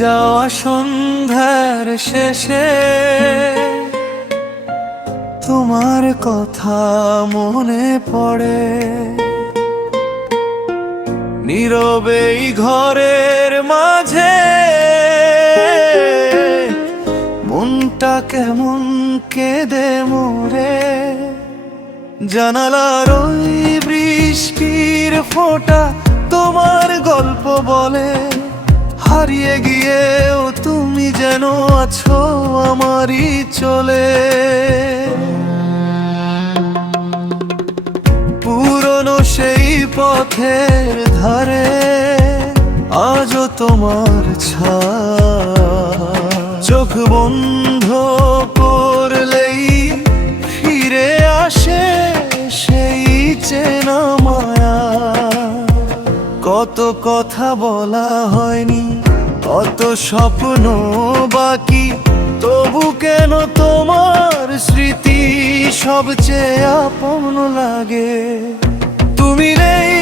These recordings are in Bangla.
যাওয়া সন্ধ্যার শেষে তোমার কথা মনে পড়ে। নীরবে এই ঘরের মাঝে মনটা কেমন কেঁদে মরে। জানালার ওই বৃষ্টির ফোঁটা তোমার গল্প বলে। হারিয়ে গিয়েও তুমি যেন আছো আমারই চলে। পুরনো সেই পথের ধারে আজও তোমার ছায়া। চোখ বন্ধ করলেই ফিরে আসে সেই চেনা মায়া। কত কথা বলা হয়নি, কত স্বপ্ন বাকি, তবু কেন তোমার স্মৃতি সবচেয়ে আপন লাগে। তুমি নেই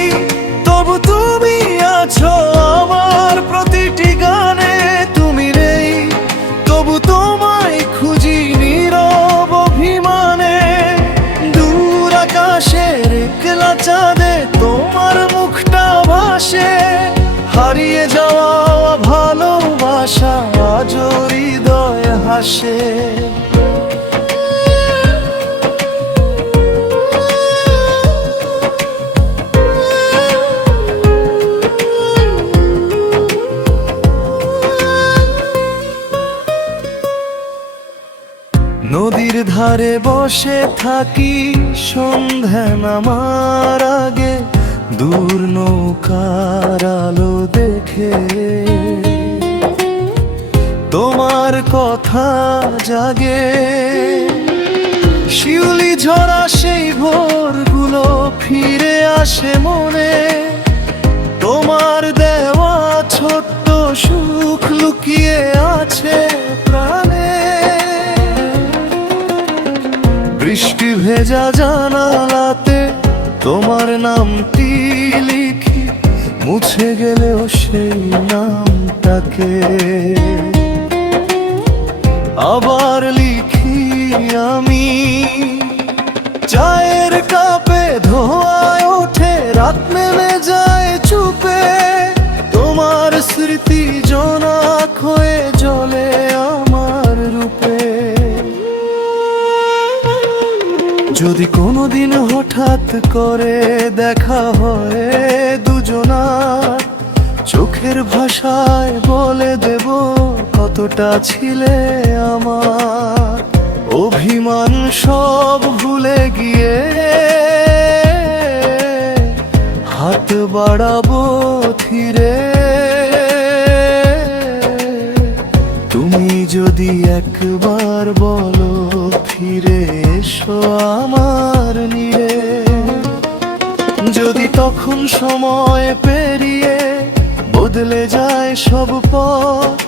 তবু তুমি আছো আমার প্রতিটি গানে। তুমি নেই তবু তোমায় খুঁজি নীরব অভিমানে। দূর আকাশের একলা চাঁদে তোমার মুখটা ভাসে। হারিয়ে যাওয়া ভালোবাসা আজও হৃদয়ে হাসে। নদীর ধারে বসে থাকি সন্ধ্যা নামার আগে। দূর নৌকার আলো দেখে তোমার কথা জাগে। শিউলি ঝরা সেই ভোরগুলো ফিরে আসে মনে। তোমার দেওয়া ছোট্ট সুখ লুকিয়ে আছে প্রাণে। বৃষ্টি ভেজা জানালাতে তোমার নামটি লিখি। মুছে গেলেও সেই নামটাকে আবার লিখি আমি। চায়ের কাপে ধোঁয়ায় ওঠে, রাত নেমে যায় চুপে। তোমার স্মৃতি জোনাক হয়ে জ্বলে আমার রূপে। যদি কোনোদিন হঠাৎ করে দেখা হয় দুজনার, চোখের ভাষায় বলে দেব কতটা ছিলে আমার। অভিমান সব ভুলে গিয়ে হাত বাড়াবো ধীরে। তুমি যদি একবার বলো ফিরে এসো আমার নীড়ে। যদি তখন সময় পেরিয়ে বদলে যায় সব পথ,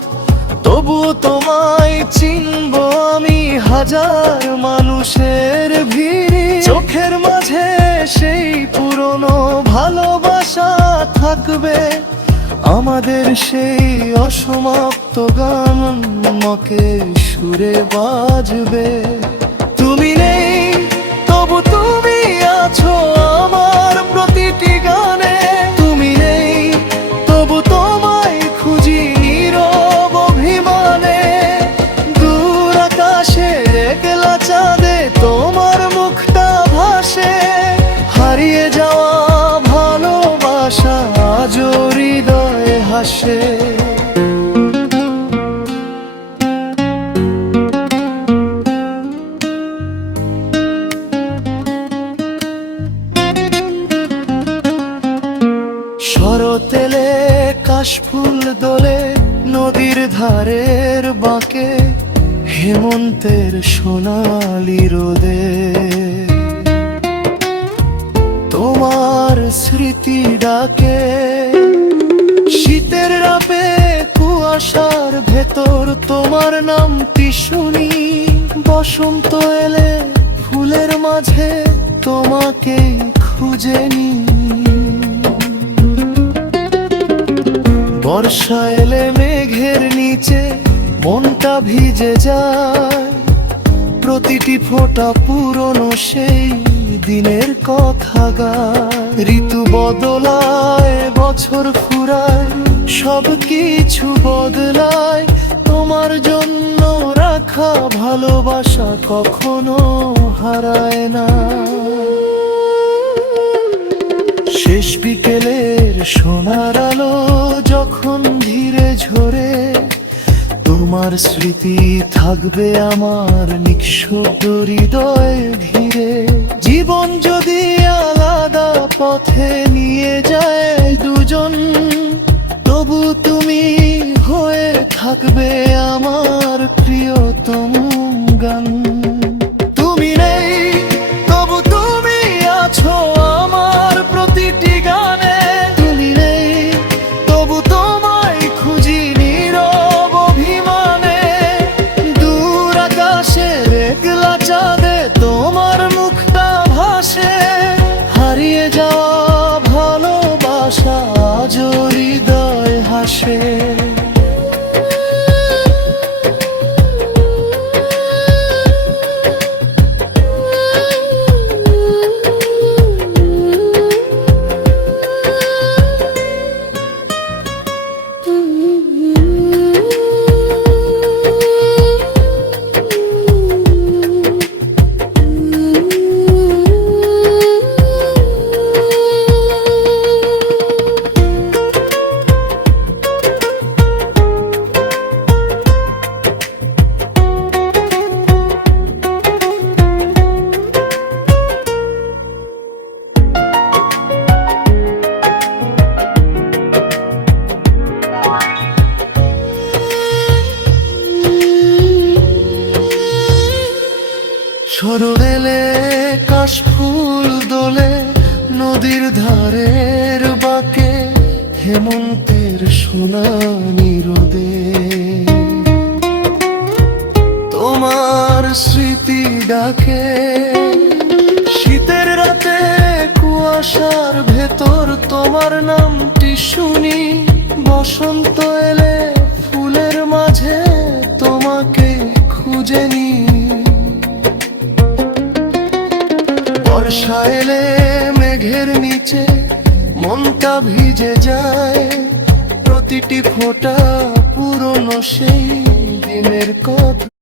তবুও তোমায় চিনব আমি হাজার মানুষের ভিড়ে। চোখের মাঝে সেই পুরনো ভালোবাসা থাকবে, আমাদের সেই অসমাপ্ত গান মকে সুরে বাজবে। তুমি নেই তবু তুমি আছো আমার প্রতিটি গানে। তুমি নেই তবু তোমায় খুঁজি নীরব অভিমানে। দূর আকাশের একলা চাঁদে তোমার মুখটা ভাসে। হারিয়ে যাওয়া ভালোবাসা আজও হৃদয়ে হাসে। শরতেলে কাশফুল দোলে নদীর ধারের বাঁকে। হেমন্তের সোনালি রোদে তোমার স্মৃতি ডাকে। শীতের রাতে কুয়াশার ভেতর তোমার নামটি শুনি। বসন্ত এলে ফুলের মাঝে তোমাকে খুঁজে নি। বর্ষা এলে মেঘে মেঘের নিচে মনটা ভিজে যায়, প্রতিটি ফোঁটা পুরনো সেই দিনের কথা গায়। ঋতু বদলায়, বছর ফুরায়, সব কিছু বদলায়, তোমার জন্য রাখা ভালোবাসা কখনো হারায় না। শেষ বিকেলের সোনার আলো যখন ধীরে ঝরে, তোমার স্মৃতি থাকবে আমার নিঃশব্দ হৃদয় ঘিরে। জীবন যদি আলাদা পথে নিয়ে যায় দুজন, তবু তুমি হয়ে থাকবে আমার প্রিয়তম গান। তুমি নেই তবু তুমি আছো আমার প্রতিটি গানে, তুমি নেই তবু তোমায় খুঁজি নীরব অভিমানে। দূর আকাশের একলা চাঁদে তোমার মুখটা ভাসে, হারিয়ে যাওয়া ভালোবাসা আজও হৃদয় হাসে। শরৎ এলে কাশফুল দোলে নদীর ধারের বাঁকে, হেমন্তের সোনালি রোদে তোমার স্মৃতি ডাকে। শীতের রাতে কুয়াশার ভেতর তোমার নামটি শুনি, বসন্ত এলে ফুলের মাঝে তোমাকে খুঁজে নি। বর্ষা এলে মেঘের নিচে মনটা ভিজে যায়, প্রতিটি ফোঁটা পুরনো সেই দিনের কথা।